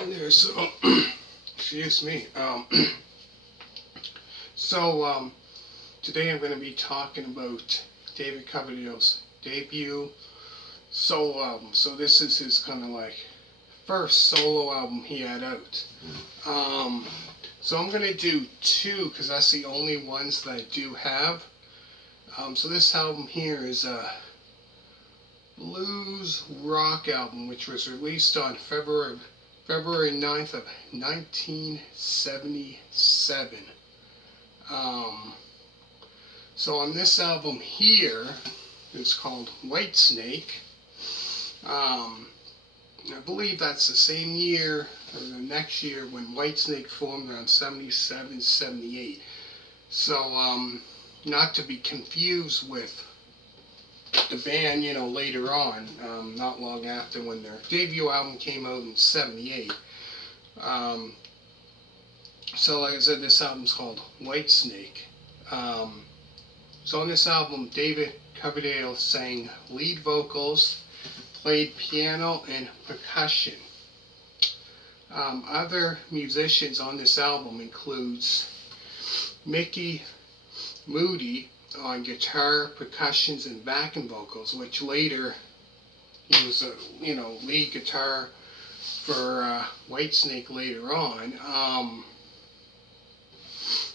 Hey there, so excuse me. So today I'm going to be talking about David Coverdale's debut solo album. So this is his kind of like first solo album he had out. So I'm going to do two because that's the only ones that I do have. So this album here is a blues rock album which was released on February 9th of 1977. So on this album here, it's called Whitesnake. I believe that's the same year or the next year when Whitesnake formed around 77, 78. So not to be confused with the band, later on, not long after when their debut album came out in 78. So like I said, this album's called Whitesnake. So on this album, David Coverdale sang lead vocals, played piano and percussion. Other musicians on this album includes Mickey Moody on guitar, percussions, and backing vocals, which later he was a lead guitar for Whitesnake later on.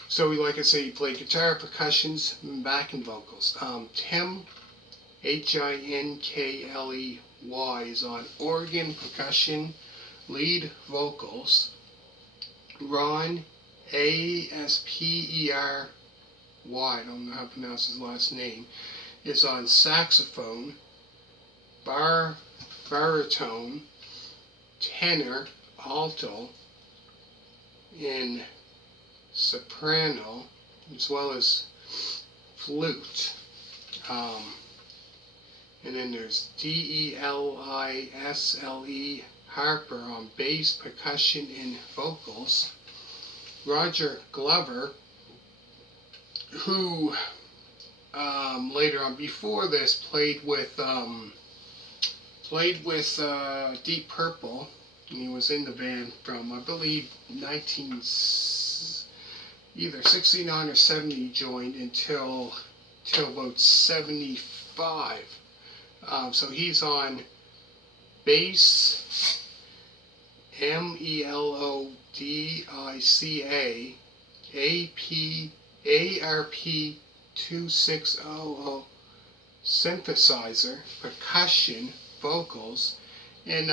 So like I say, he played guitar, percussions, and backing vocals. Tim Hinkley is on organ, percussion, lead vocals. Ron Aspery, I don't know how to pronounce his last name, is on saxophone, baritone, tenor, alto, and soprano, as well as flute. And then there's Delisle Harper on bass, percussion, and vocals. Roger Glover, who later on, before this, played with Deep Purple, and he was in the band from, I believe, either 69 or 70 he joined until about 75. So he's on bass, Melodica ARP 2600 synthesizer, percussion, vocals, and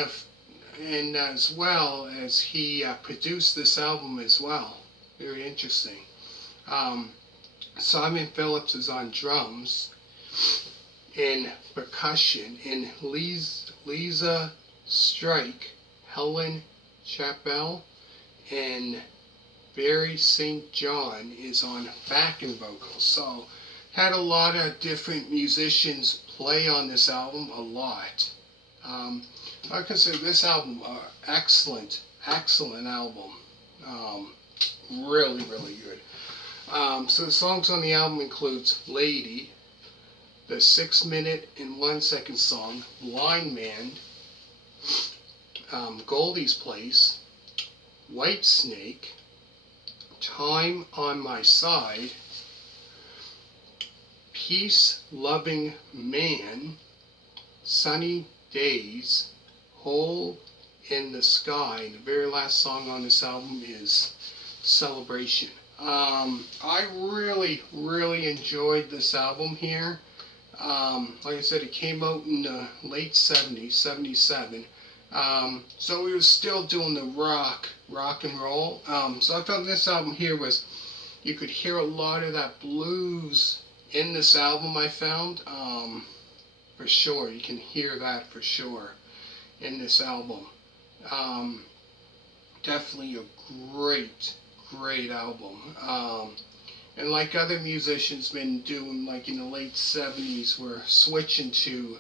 as well as he produced this album as well. Very interesting. Simon Phillips is on drums and percussion, and Lisa Strike, Helen Chappell, and Barry St. John is on backing vocals. So had a lot of different musicians play on this album, a lot. I consider this album excellent album. Really, really good. So the songs on the album includes Lady, the 6-minute and 1-second song, Blindman, Goldies Place, Whitesnake, Time on My Side, Peace Loving Man, Sunny Days, Hole in the Sky, and the very last song on this album is Celebration. I really, really enjoyed this album here. Like I said, it came out in the late 70s, 77. So we was still doing the rock and roll. So I felt this album here was, you could hear a lot of that blues in this album, I found. For sure, you can hear that for sure in this album. Definitely a great album. And like other musicians been doing, like in the late 70s, we're switching to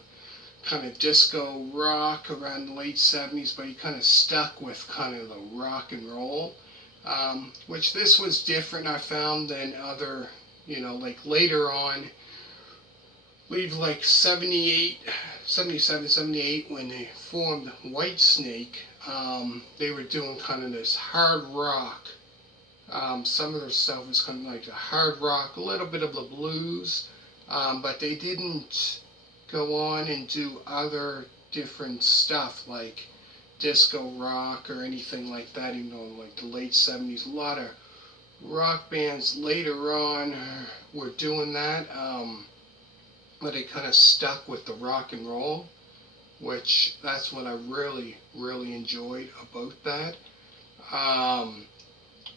kind of disco rock around the late 70s, but he kind of stuck with kind of the rock and roll, which this was different, I found, than other, like later on, I believe like 77, 78, when they formed Whitesnake, They were doing kind of this hard rock. Some of their stuff was kind of like the hard rock, a little bit of the blues, but they didn't go on and do other different stuff like disco rock or anything like that. You know, like the late 70s, a lot of rock bands later on were doing that, but they kind of stuck with the rock and roll, which that's what I really, really enjoyed about that. Um,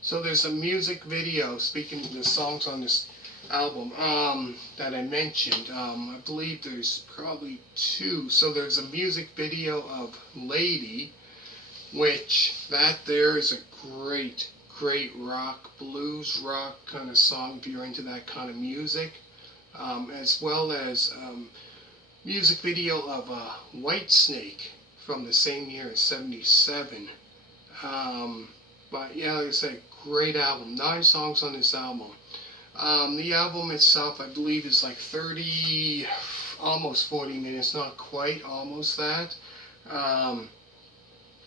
so there's a music video, speaking of the songs on this album, that I mentioned. I believe there's probably two. So there's a music video of Lady, which that there is a great, great rock, blues rock kind of song if you're into that kind of music. As well as music video of Whitesnake from the same year as 77. But yeah, like I said, great album. 9 songs on this album. The album itself, I believe, is like 30, almost 40 minutes, not quite, almost that. But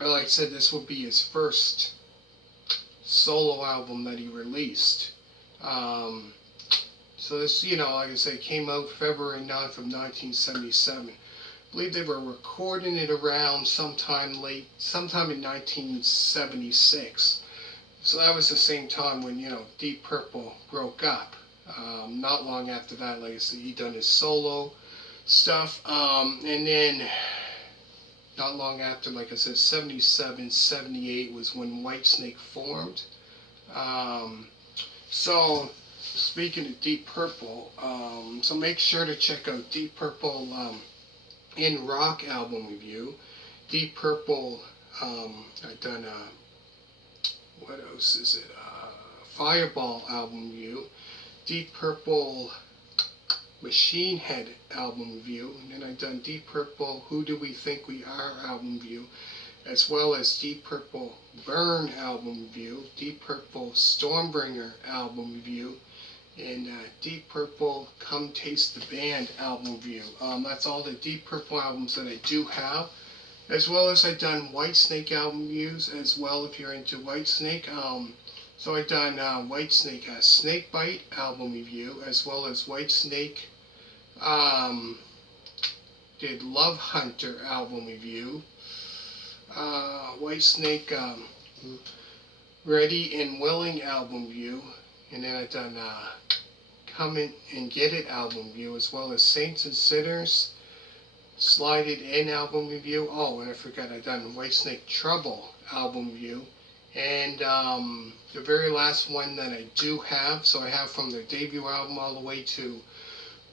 like I said, this will be his first solo album that he released. So this, you know, like I said, came out February 9th of 1977. I believe they were recording it around sometime in 1976. So that was the same time when, you know, Deep Purple broke up. Not long after that, like I said, he done his solo stuff. And then not long after, like I said, 77, 78 was when Whitesnake formed. So speaking of Deep Purple, so make sure to check out Deep Purple in Rock album review. Deep Purple, I've done what else is it? Fireball album review. Deep Purple Machine Head album review. And then I've done Deep Purple Who Do We Think We Are album review. As well as Deep Purple Burn album review. Deep Purple Stormbringer album review. And Deep Purple Come Taste the Band album review. That's all the Deep Purple albums that I do have. As well as I've done Whitesnake album reviews as well if you're into Whitesnake. So I've done Whitesnake Snakebite album review as well as Whitesnake did Love Hunter album review. Whitesnake Ready and Willing album review. And then I've done Come In and Get It album review as well as Saints and Sinners Slide It In album review. Oh, and I forgot I've done Whitesnake Trouble album review. And the very last one that I do have, so I have from their debut album all the way to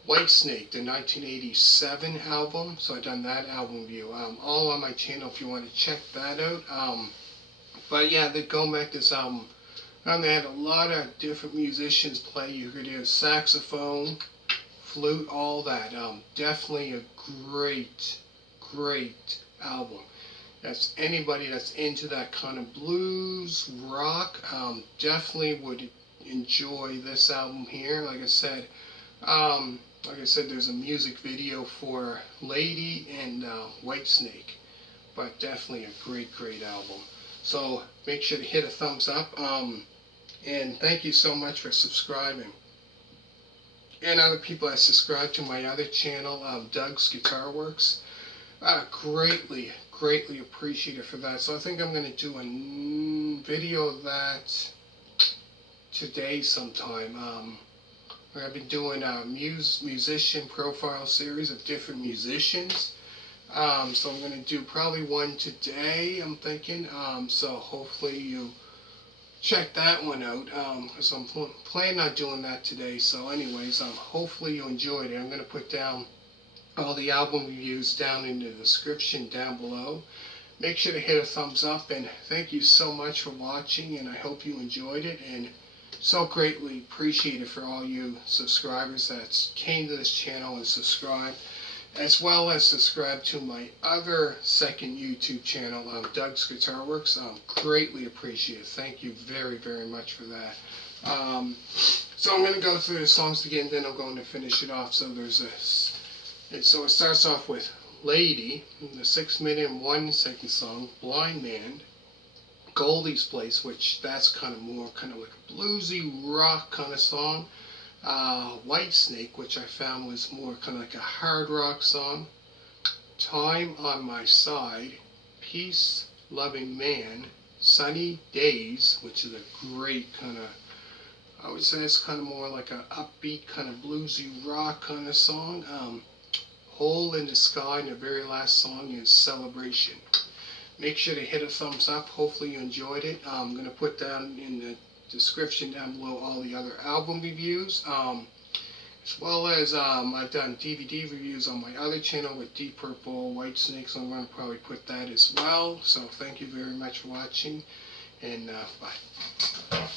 Whitesnake, the 1987 album. So I've done that album review. All on my channel if you want to check that out. But yeah, going back to this album, they had a lot of different musicians play. You could hear saxophone, flute, all that. Definitely a great, great album. That's anybody that's into that kind of blues, rock, definitely would enjoy this album here. Like I said, there's a music video for Lady and Whitesnake, but definitely a great, great album. So make sure to hit a thumbs up, and thank you so much for subscribing. And other people that subscribe to my other channel, Doug's Guitar Works, greatly, greatly appreciate it for that. So I think I'm going to do a video of that today sometime. I've been doing a musician profile series of different musicians. So I'm going to do probably one today, I'm thinking. So hopefully you check that one out, because I'm planning on doing that today. So anyways, hopefully you enjoyed it. I'm going to put down all the album reviews down in the description down below. Make sure to hit a thumbs up, and thank you so much for watching, and I hope you enjoyed it, and so greatly appreciate it for all you subscribers that came to this channel and subscribed, as well as subscribe to my other second YouTube channel, Doug's Guitar Works. Greatly appreciate it. Thank you very, very much for that. So I'm going to go through the songs again, then I'm going to finish it off. So there's this. And so it starts off with Lady, the 6 minute and 1 second song, Blindman, Goldies Place, which that's kind of more kind of like a bluesy rock kind of song. Whitesnake, which I found was more kind of like a hard rock song. Time on My Side, Peace, Loving Man, Sunny Days, which is a great kind of, I would say it's kind of more like a upbeat kind of bluesy rock kind of song. Hole in the Sky, and the very last song is Celebration. Make sure to hit a thumbs up. Hopefully you enjoyed it. I'm going to put down in the description down below all the other album reviews. As well as I've done DVD reviews on my other channel with Deep Purple, Whitesnake, so I'm going to probably put that as well. So thank you very much for watching, and bye.